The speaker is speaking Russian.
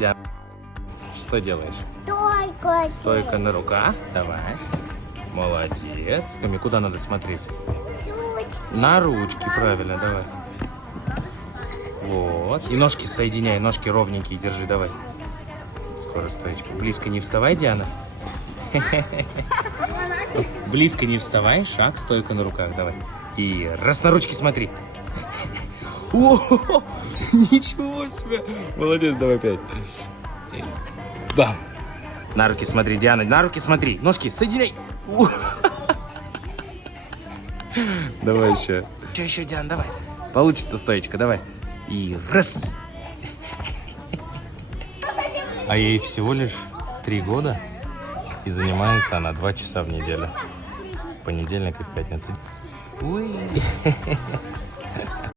Диана, что делаешь? Только Стойка на руках. Давай. Молодец. Томи, куда надо смотреть? чуть. На ручки, правильно, давай. Вот. И ножки соединяй, ножки ровненькие держи, давай. Скоро стоечку. Близко не вставай, Диана. Близко не вставай, шаг, стойка на руках, давай. И раз на ручки смотри. О, ничего себе. Молодец, давай опять. Бам. На руки смотри, Диана, на руки смотри. Ножки соединяй. Давай еще. Еще, Диана, давай. Получится стоечка, давай. И раз. А ей всего лишь 3 года. И занимается она 2 часа в неделю. Понедельник и пятница. Ой.